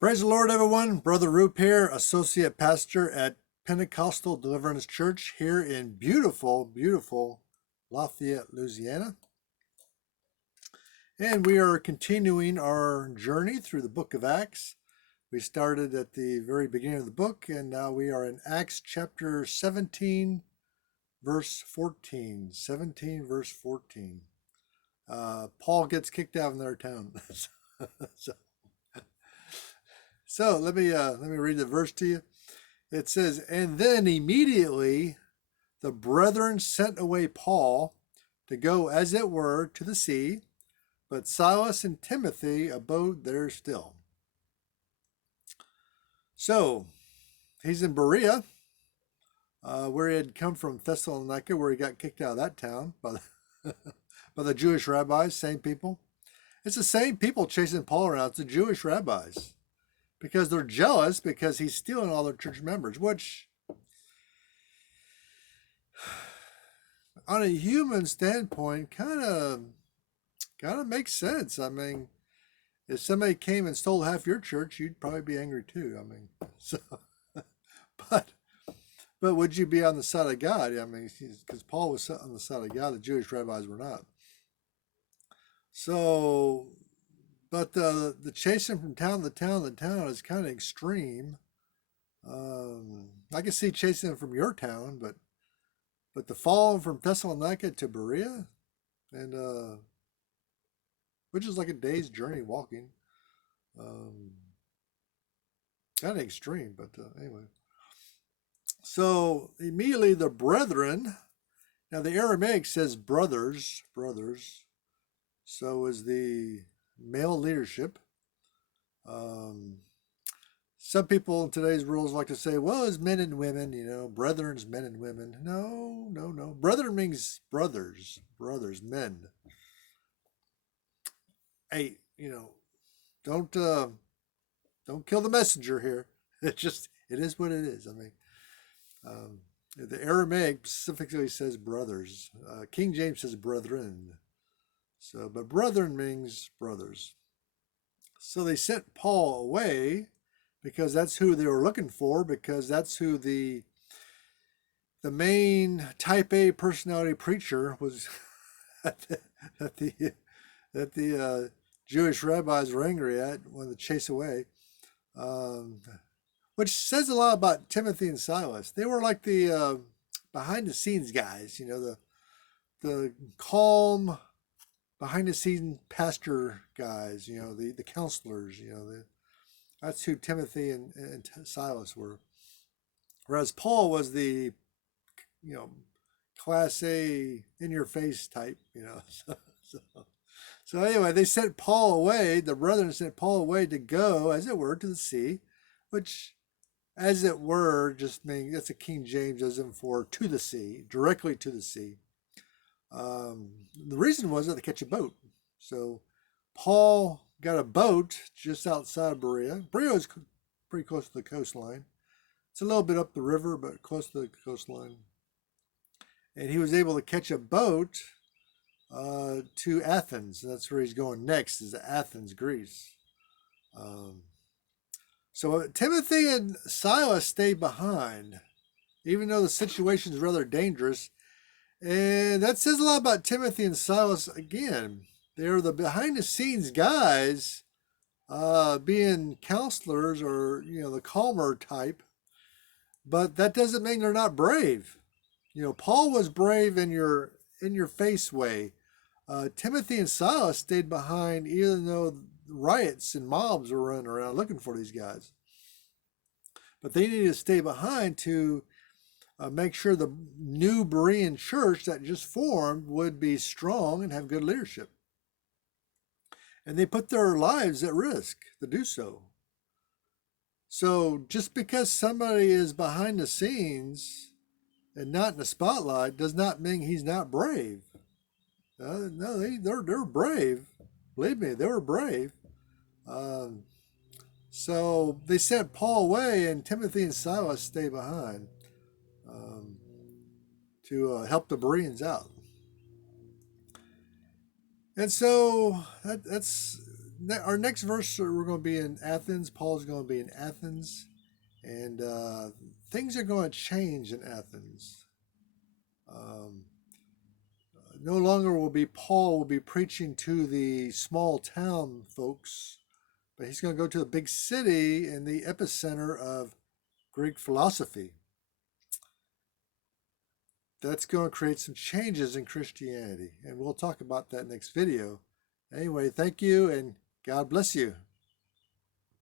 Praise the Lord, everyone. Brother Roop here, Associate Pastor at Pentecostal Deliverance Church here in beautiful Lafayette, Louisiana. And we are continuing our journey through the book of Acts. We started at the very beginning of the book, and now we are in Acts chapter 17, verse 14. 17, verse 14. Paul gets kicked out of their town. So let me read the verse to you. It says, "And then immediately the brethren sent away Paul to go, as it were, to the sea, but Silas and Timothy abode there still." So he's in Berea, where he had come from Thessalonica, where he got kicked out of that town by the Jewish rabbis, same people. It's the same people chasing Paul around. It's the Jewish rabbis, because they're jealous because he's stealing all their church members, which on a human standpoint kind of makes sense. I mean, if somebody came and stole half your church, you'd probably be angry too. I mean, so but would you be on the side of God? I mean, because Paul was on the side of God, the Jewish rabbis were not. So, but the chasing from town to town to town is kind of extreme. I can see chasing them from your town, but the fall from Thessalonica to Berea, and which is like a day's journey walking, kind of extreme. But anyway, so immediately the brethren. Now the Aramaic says brothers, so is the male leadership. Some people in today's rules like to say, well, it's men and women, brethren's men and women. No. Brethren means brothers, men. Hey, don't kill the messenger here. It is what it is. I mean, the Aramaic specifically says brothers. King James says brethren. So, but brethren means brothers. So they sent Paul away because that's who they were looking for, because that's who the main type A personality preacher was that the Jewish rabbis were angry at when they chase away, which says a lot about Timothy and Silas. They were like the behind the scenes guys, the calm behind the scenes pastor guys, the counselors, that's who Timothy and Silas were. Whereas Paul was the, class A in your face type, So anyway, they sent Paul away. The brethren sent Paul away to go, as it were, to the sea, which, as it were, just means that's a King James as in for to the sea, directly to the sea. The reason was that they catch a boat. So Paul got a boat just outside of Berea. Berea is pretty close to the coastline. It's a little bit up the river, but close to the coastline. And he was able to catch a boat to Athens. That's where he's going next, is Athens, Greece. So Timothy and Silas stayed behind, even though the situation is rather dangerous. And that says a lot about Timothy and Silas again. They're the behind the scenes guys, being counselors or, the calmer type. But that doesn't mean they're not brave. Paul was brave in your face way. Timothy and Silas stayed behind, even though riots and mobs were running around looking for these guys. But they needed to stay behind to make sure the new Berean church that just formed would be strong and have good leadership. And they put their lives at risk to do so. So just because somebody is behind the scenes and not in the spotlight does not mean he's not brave. No, they're brave. Believe me, they were brave. So they sent Paul away, and Timothy and Silas stay behind to help the Bereans out. And so that's our next verse, we're going to be in Athens. Paul's going to be in Athens, and things are going to change in Athens. Um, no longer will be Paul will be preaching to the small town folks, but he's going to go to a big city in the epicenter of Greek philosophy. That's going to create some changes in Christianity, and we'll talk about that next video. Anyway, thank you, and God bless you.